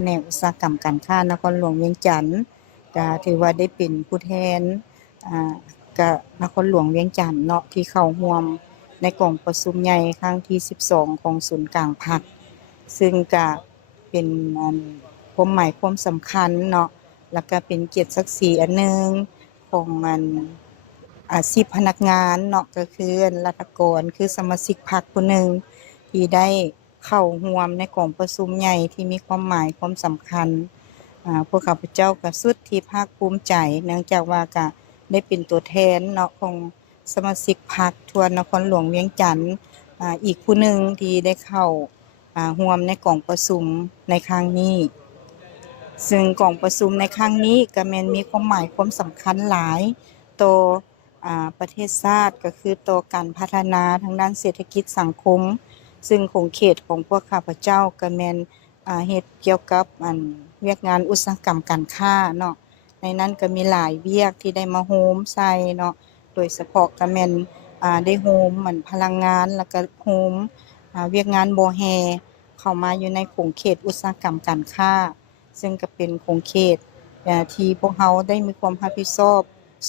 แผนกอุตสาหกรรมการค้านครหลวงเวียงจันทน์ก็ถือว่าได้เป็นผู้แทนก็นครหลวงเวียงจันทน์เนาะที่เข้าร่วมในกองประชุมใหญ่ครั้งที่12ของศูนย์กลางพรรคซึ่งก็เป็นความหมายความสำคัญเนาะแล้วก็เป็นเกียรติศักดิ์ศรีอันหนึ่งของอาชีพพนักงานเนาะก็คือรัฐกรคือสมาชิกพรรคผู้หนึ่งที่ได้เข้าร่วมในกองประชุมใหญ่ที่มีความหมายความสำคัญพวกข้าพเจ้าก็สุดที่ภาคภูมิใจเนื่องจากว่าก็ได้เป็นตัวแทนเนาะของสมาชิกพรรคทั่วนครหลวงเวียงจันทน์อีกผู้หนึ่งที่ได้เข้าร่วมในกองประชุมในครั้งนี้ซึ่งกองประชุมในครั้งนี้ก็แม่นมีความหมายความสำคัญหลายต่อประเทศชาติก็คือต่อการพัฒนาทางด้านเศรษฐกิจสังคมซึ่งของเขตของพวกข้าพเจ้าก็แม่นเฮ็ดเกี่ยวกับเวียกงานอุตสาหกรรมการค้าเนาะในนั้นก็มีหลายเวียกที่ได้มาโฮมใส่เนาะโดยเฉพาะก็แม่นได้โฮมเหมือนพลังงานแล้วก็โฮมเวียกงานบ่อแฮเข้ามาอยู่ในของเขตอุตสาหกรรมการค้าซึ่งก็เป็นของเขตที่พวกเราได้มีความรับผิดชอบ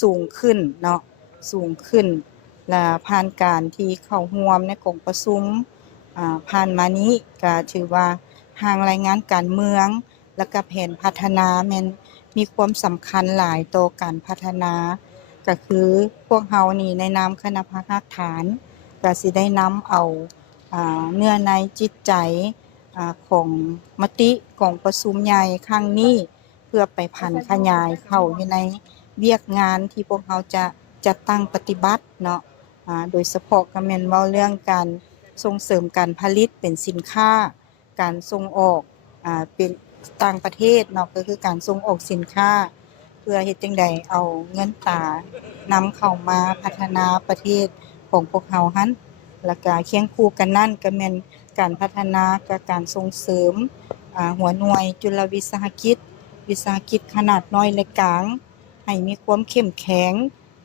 สูงขึ้นเนาะสูงขึ้นและผ่านการที่เข้าร่วมในกองประชุมผ่านมานี้ก็ถือว่าทางรายงานการเมืองและก็แผนพัฒนาแม่นมีความสำคัญหลายต่อการพัฒนาก็คือพวกเรานี่ในนามคณะรากฐานก็สิได้นำเอาเนื้อในจิตใจของมติกองประชุมใหญ่ครั้งนี้เพื่อไปพันขยายเข้าอยู่ในเวียกงานที่พวกเราจะจัดตั้งปฏิบัติเนาะโดยเฉพาะก็แม่นเว้าเรื่องการส่งเสริมการผลิตเป็นสินค้าการส่งออกเป็นต่างประเทศเนาะก็คือการส่งออกสินค้าเพื่อเฮ็ดจั่งใดเอาเงินตรานำเข้ามาพัฒนาประเทศของพวกเราหั้นแล้วก็เคียงคู่กันนั้นก็แม่นการพัฒนากับการส่งเสริมหัวหน่วยจุลวิสาหกิจวิสาหกิจขนาดน้อยและกลางให้มีความเข้มแข็ง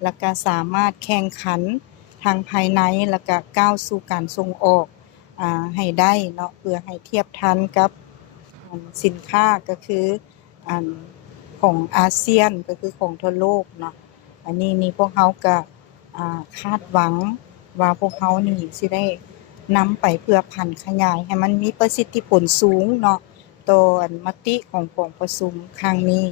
และก็สามารถแข่งขันทางภายในแล้วก็ก้าวสู่การส่งออกให้ได้เนาะเพื่อให้เทียบทันกับสินค้าก็คืออันของอาเซียนก็คือของทั่วโลกเนาะอันนี้พวกเราก็คาดหวังว่าพวกเรานี่สิได้นำไปเพื่อพันขยายให้มันมีประสิทธิผลสูงเนาะต่อมติของกองประชุมครั้งนี้